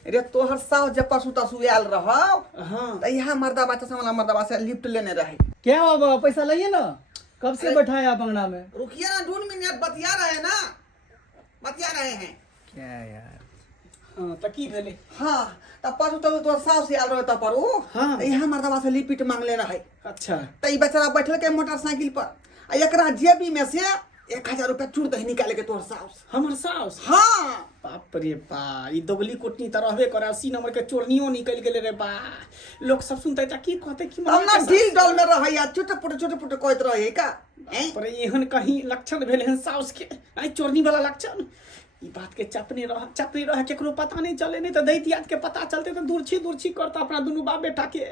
रे तोहर सास जे पशु तसु आयल रहो हां त यहाँ मर्दबा वाला मर्दबा से लिफ्ट लेने रहे क्या हुआ बाबा पैसा लाइए ना कब से बैठा है आप अंगना में रुकिए ना 2 मिनट बतिया रहे हैं ना बतिया रहे हैं क्या यार हाँ तो की भेले हाँ तब परसों तो तोर सास आयल रहे तब पर ओ हाँ। यहाँ मर्दवा से लिपिट मांगले रहे अच्छा तो ई बेचारा बैठल के मोटरसाइकिल पर आ एकरा जेबी में से 1000 रुपया चूड़ दही निकाले के तोर सास हमर सास हाँ बाप रे बा ई दोगली कोटनी त रहबे करे 80 नंबर के चोरनियो निकल गेले रे बा लोग सब सुनते त की कहते कि तब ना ढील डल में रहे या छोटे पुटे कहत रहे का हैं? पर एहन कहीं लक्षण भेल हन सास के आई चोरनी वाला लक्षण ई बात के चपने रह केकरो पता नहीं चले नहीं तो दैतियात के पता चलते तो दूरछी करता अपना दोनों बाप बेटा के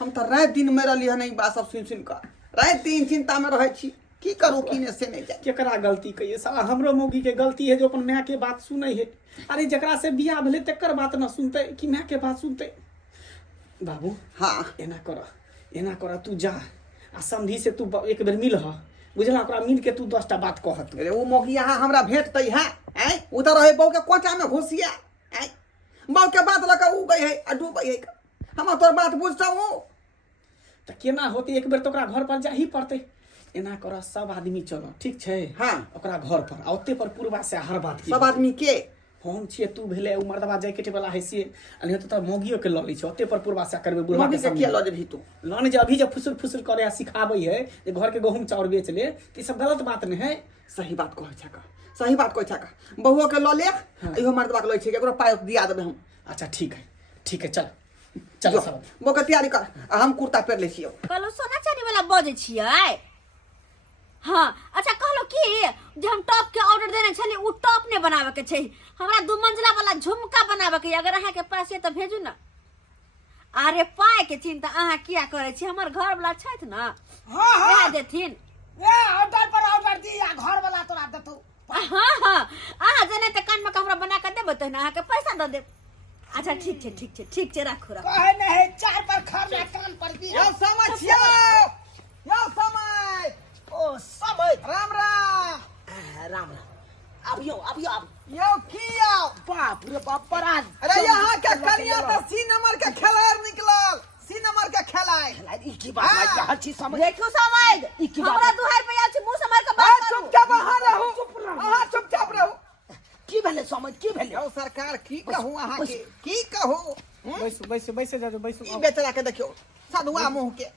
हम तो रात दिन में रही है बात सब सुन कर रात दिन चिंता में रहे छी की करू की ने से नहीं जाए केकरा गलती कहिए साला हमरो मौगी के गलती है जो अपन माँ के बात सुनै है अरे जकरा से बियाह भेले तकर बात न सुनते कि माँ के बात सुनते बाबू हाँ एना कर तू जा आ समधी से तू एक बेर मिल ह बुझला ओकरा मिल के तू 10टा बात कहत अरे वो मौकी यहाँ हमरा भेटते है हैं उधर रहे बहू के कोचा में घुसिया हैं बहू के बात लगा उ गई है आ डूब है हम तोर बात बुझता हूँ त केना होते एक बेर तो ओकरा घर पर जा ही पड़ते एना कर सब आदमी चलो ठीक छै हाँ। ओकरा घर पर आ ओते पर पूर्वा से हर बात सब आदमी के हम छिए तू भेले उ मर्दवा जैकेट वाला है से अने तो मौगियो के ललै छ ओते पर पूर्वा से करबे बुढ़वा मौगी के के सामने किया लो जेबही तू लन जे अभी जब फुसुल करे आ सिखाबै है जे घर के गहूम चाउर बेच ले त ई सब गलत बात नहीं है सही बात कहै छका सही बात कहै छका बहुओ के लो ले इहो मर्दवा के लै छै एकरो पाय दिया देबे हम अच्छा ठीक है चल सब वो के तैयारी कर आ हम कुर्ता पहिर लै छियो कहलो सोना चांदी वाला बजे छियै हाँ अच्छा कहलो कि जे हम टॉप के ऑर्डर देने छली उ टॉप ने बनावे के छै हमरा 2 मंजिला वाला झुमका बनावे के अगर अहाँ के पास है त भेजू ना अरे पाए के चिंता अहाँ किया करे छी हमर घर वाला छथि ना हाँ देथिन ए ऑर्डर पर ऑर्डर दी या घर वाला तोरा देतौ हाँ अहाँ जने त कान में कमरा बना के देबे त अहाँ के पैसा दे देब अच्छा ठीक छै राखू कहे नहीं 4 पर खर में कान पर दी यो समय छियो यो समय ओ समय राम राम राम अबियो यो किया बाप रे बाप पराज अरे यहाँ के कनिया तो सी नंबर के खिलाड़ निकलल सी नंबर के खिलाड़ ई की बात हाँ। है हर चीज समझ देखियो समय ई की बात हमरा है? 2 रुपया छै मुंह समझ के बात करू चुपचाप बाहर रहो हाँ चुपचाप रहो की भेले समझ की भेले यो सरकार की कहूँ अहाँ के की कहूँ बैसे जा बैसू ई बेचारा के देखियो सदुआ मुंह के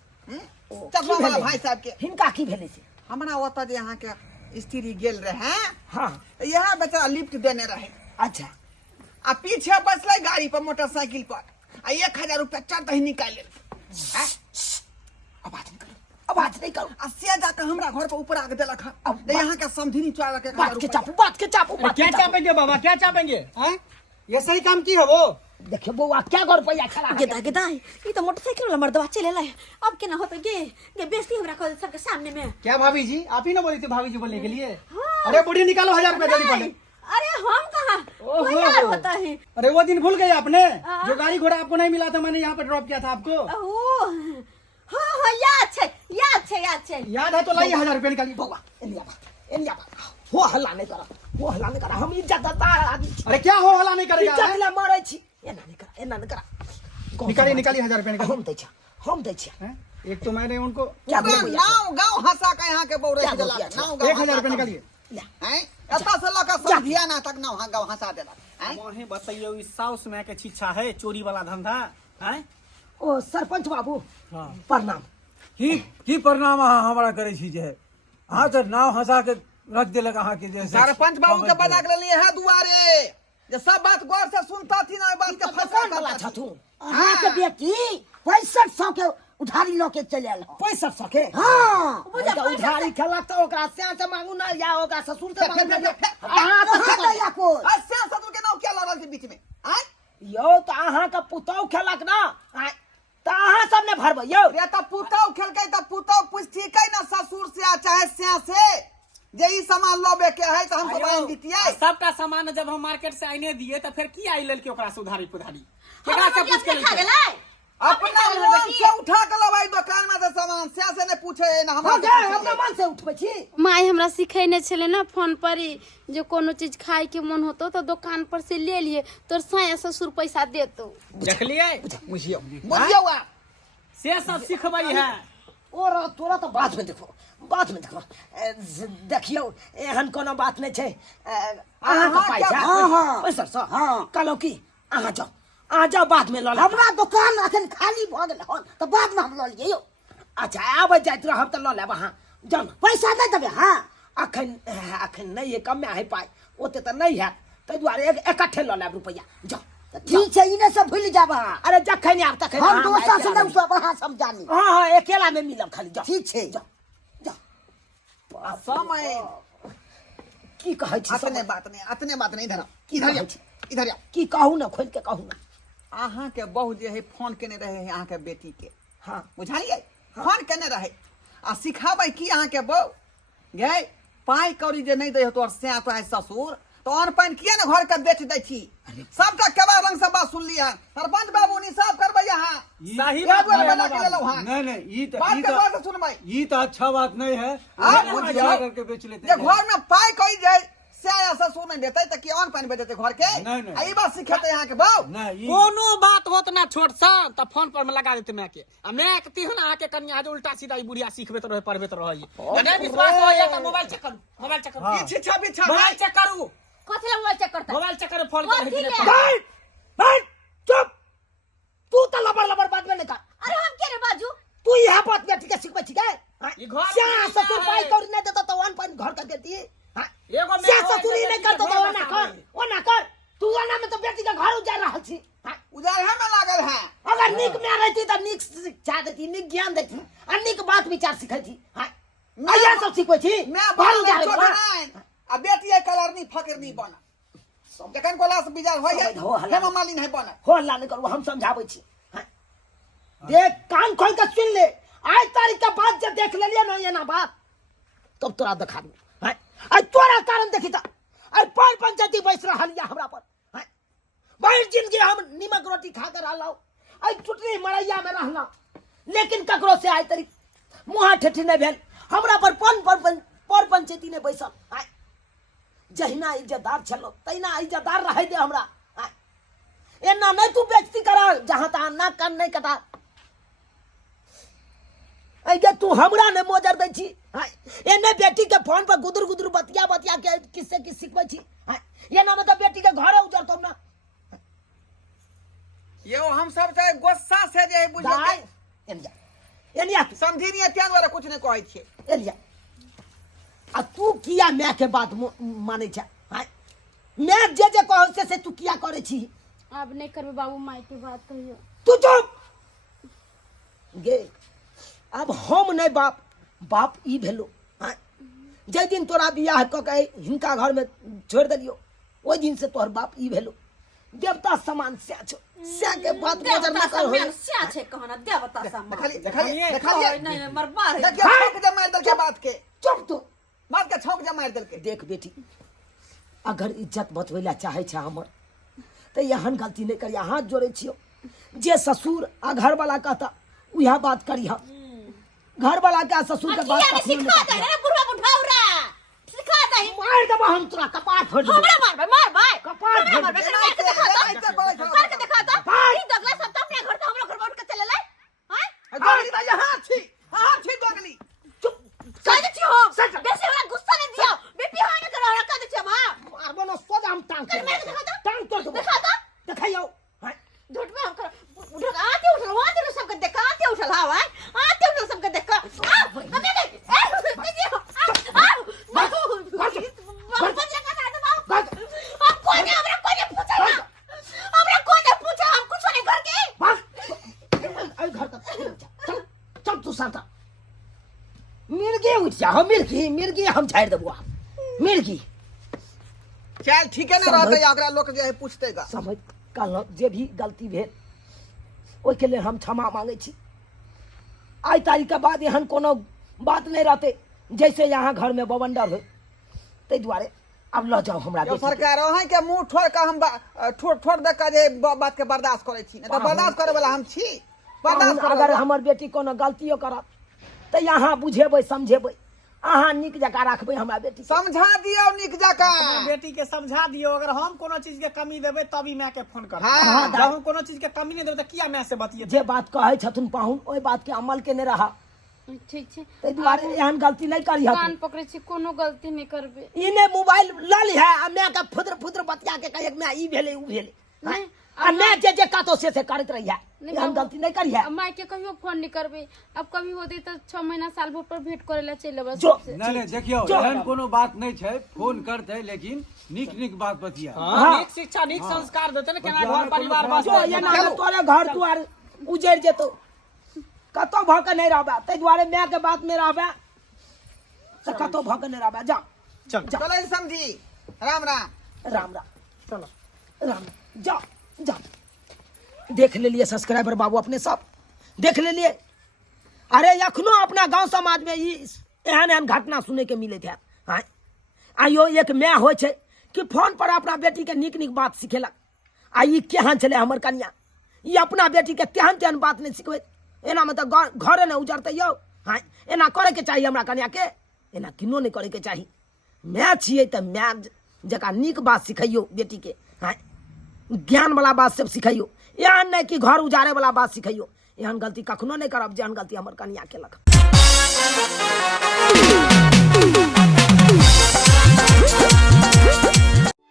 चकवा वाला भाई साहब के हिनका की भेले से हमरा ओता जे अहाँ के स्त्री गेल रहे हाँ यह बेचारा लिफ्ट देने रहे अच्छा आ पीछे बसले गाड़ी पर मोटरसाइकिल पर आ 1000 रुपया चढ़ ही निकाल ले आवाज नहीं करो आ से जाकर हमरा घर पर ऊपर आके देलक अब यहाँ के समझी चढ़ के बात के चापू क्या चापेंगे बाबा क्या चापेंगे हैं ये सही काम की है वो देखियो बउआ क्या गौर पैया खड़ा है गेदा ई तो मोटरसाइकिल वाला मर्दवा चलेला है अब केना होत गे बेइज्जती हमरा कर सबके सामने में क्या भाभी जी आप ही ना बोली थी भाभी जी बोलने के लिए अरे बुढ़ी निकालो 1000 रुपया जल्दी पहले अरे हम कहाँ ओहो। कोई यार होता है अरे वो दिन भूल गए आपने जो गाड़ी घोड़ा आपको नहीं मिला था मैंने यहाँ पे ड्रॉप किया था आपको ओ हाँ याद छै याद है तो लाइए 1000 रुपया निकालिए बउआ एलिया हो हल्ला नहीं करा हम इज्जतदार आदमी छी। अरे क्या हो हला नहीं करेगा इज्जत हैं? ले मारै छी एना नहीं करा निकालिए 1000 रुपया निकालिए हम दै छी हैं? एक तो मैंने उनको क्या बोलबो यार? गाँव हंसा के यहाँ के बौरे क्या दिला बोलिए? नाव 1000 रुपया निकालिए हैं एता से लका समझिया ना तक नाव गाँव हंसा देला हैं वहीं बताइयो ई साउस में के छिछा है चोरी वाला धंधा हैं ओ सरपंच बाबू प्रणाम की परिणाम अहाँ हमरा करे छी जे अहाँ तो नाव हंसा के रख देलक अहाँ के जे सरपंच बाबू के बना के लिए है दुआरे जे सब बात गौर से सुनता थी ना बात के फंसा वाला करता छथु अहाँ के बेटी 6500 के उधारी लो के चले आल 6500 के हां उधारी खेलक तो ओकरा से मांगू ना या ओकरा ससुर से मांगू अहाँ तो या को अस्या सदु के नाव क्या लड़ल के बीच में हैं यो तो अहाँ का पुतौ खेलक ना तो अहाँ सब ने भरबै यो रे त पुतौ खेलकै त पुतौ पूछती कै ना ससुर से आ चाहे स्या से जे ई सामान लोबे के है तो हम सब आइन दितियै सबका सामान जब हम मार्केट से आइने दिए तो फिर की आई लेल के ओकरा से उधारी पुधारी केकरा से पूछ के खा लेके गेलै अपना मन से उठा के लबाई दुकान में से सामान स्या से ने पूछे ना हम हमरा जे अपना मन से उठबै छी माय हमरा सिखेने छले ना फोन पर ही जो कोनो चीज खाए के मन होतो तो दुकान पर से ले लिए तोर साया ससुर पैसा देतो देखलिए बुझियो आ से सब सिखबै है और तोरा तो बात में देखो देखियो एहन कोनो बात नहीं छै अहाँ के पाइ छै ओइ सर सर कहलो की अहाँ जाओ बाद में ल ले हमरा दुकान अखन खाली भ गेल हन त बाद में हम ल लियै यौ अच्छा आबै जाइत रहब त ल लेब अहाँ जाउ न। पैसा दे देबे हाँ अखन नहीं है कमे है पाइ ओते त नहीं है ताहि दुआरे इकट्ठे ल लेब रुपैया जाओ ठीक छै इने सब भूल जाब अहाँ अरे जखन आब तखन हम अहाँ दोसर से अकेला नहीं सब अहाँ समझानी हाँ अकेला में मिलब खाली जाओ ठीक छै समय की कहै छी अतने समय? बात नहीं इधर की इधर कहै छी? इधर की कहू ना खोल के कहू ना। अहाँ के बहू जे है फोन केने रहे है अहाँ के बेटी के हाँ बुझलियै फोन केने रहे आ सिखाबै की अहाँ के बहू गे पाई कौड़ी जे नहीं दे हो तोर से तो है ससुर तो अन पाइन किया ना घर के बेच दै छी सबका केबा रंग सब बात सुन लिया सरपंच बाबू नि सब करबै अहाँ सही ये बात दुआरे है बना के ले लो हां नहीं बात के बात सुनबै ये तो अच्छा बात नहीं है आप बुझ बुझियो करके बेच लेते जे हैं। घर में पाई कोई जाए से आया ससुर नहीं देते त की अन पाइन बेच देते घर के नहीं। आ ई बात सिखेते अहाँ के बहू नहीं कोनो बात होत ना छोट सा त फोन पर में लगा देते मैं के आ मैं के तिहन आहाँ के कन्या आज उल्टा सीधा ई बुढ़िया सीखबे त रहे पढ़बे त रहे नहीं विश्वास हो या त मोबाइल चेक करू हाँ। की छिछा बिछा मोबाइल चेक करू कथी ला मोबाइल चेक करता है? मोबाइल चेक करे फोन कथी करे ले? बैठ चुप तू तो लबर बात में नहीं कर अरे हम के रे बाजू तू यहाँ बात बेटी के सिखबै छी के ई घर क्या में ससुर है। पाई कौड़ी नहीं देता तो वन पाइन घर का देती हाँ? एगो क्या मैं ससुर ही नहीं करता तो वो ना कर तू ना में तो बेटी का घर उजाड़ रहा छी हाँ? उधर है में लागल है अगर निक में रहती तो निक शिक्षा देती निक ज्ञान देती और निक बात विचार सिखैती हाँ? आया सब सिखबै छी मैं घर बाल उजाड़ छोड़ नहीं आ बेटी है कलर नहीं फकर नहीं बना जखन कोला से बिजार होय है हो हल्ला। हेमा मालिन है बना हो हल्ला नहीं करू हम समझाबै छी हाँ? देख कान खोल के सुन ले आज तारीख का बात जब देख लेलिए ना ये ना बात तब तोरा दिखा दू हाँ? आज तोरा कारण देखी था आज पर पंचायती बैस रहा लिया हमरा पर हाँ? बाहर जिंदगी हम नीमक रोटी खा कर रहलौ आज चुटनी मरैया में रहलौ लेकिन ककरो से आज तारीख मुहा ठेठी नहीं भेल हमरा पर पर पंचायती ने बैसल हाँ? जहिना इज्जतदार छलो तहिना इज्जतदार रहे दे हमरा हाँ? एना नहीं तू बेइज्जती करा जहां तहां ना कान नहीं कटा ऐगे तू हमरा ने मोजर दै छी हाँ? एने बेटी के फोन पर गुदर बतिया के किससे किस सिखबै छी हाँ? एना मतलब बेटी के घरे उजरतौ ना यो हम सब चाहे गुस्सा से जे बुझे दाई एनिया तू समझी नहीं त्यान वाला कुछ नहीं कहै छे एलिया आ तू किया मैं के बात माने छ हाँ? मैं जे कहौ से तू किया करे छी अब नहीं करबे बाबू माई के बात कहियो तू चुप गे अब हम नहीं बाप ई भेलो हाँ? जे दिन तोरा बियाह क के हिनका घर में छोड़ दिलियो ओई दिन से तोहर बाप ई भेलो देवता समान से छो से के बात नजर ना कर हो क्या छे कहना देवता सम्मान देखलिए नहीं मरबार है देखिए छौक जब मार दल के बात के चुप तू बात के छौक जब मार दल के देख बेटी अगर इज्जत बचबै ला चाहे छ हमर तो यहन गलती नहीं करिया हाथ जोड़े छियो जे ससुर आ घर वाला कहता उहा बात करिया घर वाला क्या ससुर के बात किया नहीं सिखा दे रे बुढ़वा बुढ़ाउरा सिखा दे मार देबो हम तोरा कपार फोड़ देबो हमरा मार भाई कपार फोड़ मार देबो भाई करके दिखा दो भाई। ई दगला सब तो अपने घर से हमरा घर बाउट के चले ले हां दोगली तो यहाँ छी दोगली चुप कह दे छी हो बेसी वाला गुस्सा नहीं दियो बीपी हां ना करो कह दे छी हम मारबो न सोजा हम टांग कर मेरे दिखा दो टांग तोड़ देबो दिखा दो देखैयो हाँ? झूठ में हम कर उठल आते उठल वहां सबके देखा आते उठल हां आते उठल सबके देखा हमें नहीं चल तू साथ मिर्गी उठ जा मिर्गी हम झाड़ देबो मिर्गी चल ठीक है ना रहते अगला लोग जो है पूछते गा समझ कल जे भी गलती भेल ओहि के लिए हम क्षमा मांगे छी आई तारीख के बाद एहन कोनो बात नहीं रहते जैसे यहाँ घर में बवंडर हो ते दुआरे अब ल जाओ हमरा जो बेटी के। सरकार है के मुंह ठोड़ के हम ठोड़ दे के जे बात के बर्दाश्त करे छी नहीं तो बर्दाश्त करे वाला हम छी बर्दाश्त करे अगर वाला। हमर बेटी कोनो गलतियो करत तो यहाँ बुझेबै समझेबै अहाँ निक जकाँ राखबै हमरा बेटी के। समझा दियो निक जका अपना बेटी के समझा दियो अगर हम कोनो चीज के कमी देबे तभी मैं के फोन कर हाँ, जब हम कोनो चीज के कमी नहीं देबे तो किया मैं से बतिए जे बात कहै छथुन पाहुन ओहि बात के अमल केने रहा ठीक छै ताहि दुआरे एहन गलती नहीं करी कान पकड़े छी कोनो गलती नहीं करबे इने मोबाइल ल ली है आ मैं का फुद्र फुद्र बतिया के कहे मैं ई भेले उ भेले नहीं, आ मैं जे कातो से करत रही है एहन गलती नहीं करी है अब माय के कहियो फोन नहीं करबे अब कभी होते तो 6 महीना साल भर पर भेंट करे ला चल बस जो नहीं देखियो एहन कोनो बात नहीं छै फोन करते लेकिन नीक बात बतिया हाँ, नीक शिक्षा नीक संस्कार देते ना केना घर परिवार जो बसते ये ना तोरे घर दुआर उजड़ जेतो कतो भ के नहीं रहबे ताहि दुआरे मैं के बात में रहबे से कतो भ के नहीं रहबे जा चल चलो समझी राम राम राम राम चलो राम जा जा देख ले लिए सब्सक्राइबर बाबू अपने सब देख ले लिए अरे अखनो अपना गांव समाज में एहन एहन घटना सुने के मिले थे हाँ आइयो एक मैं हो छे कि फोन पर अपना बेटी के नीक नीक बात सिखेलक आ ई केहन छले हमर कन्या ई अपना बेटी के तेहन तेहन बात नहीं सिखबे एना में तो घरे नहीं उजरते यो हाँ एना करे के चाहिए हमरा कन्या के एना किनो नहीं करे के चाहिए मैं छिए तो मैं जका नीक बात सिखाइयो बेटी के हाँ ज्ञान वाला बात सब सिखाइयो एहन नहीं कि घर उजारे वाला बात सिखाइयो एहन गलती कखनो नहीं करब जेहन गलती हमर कन्या केलक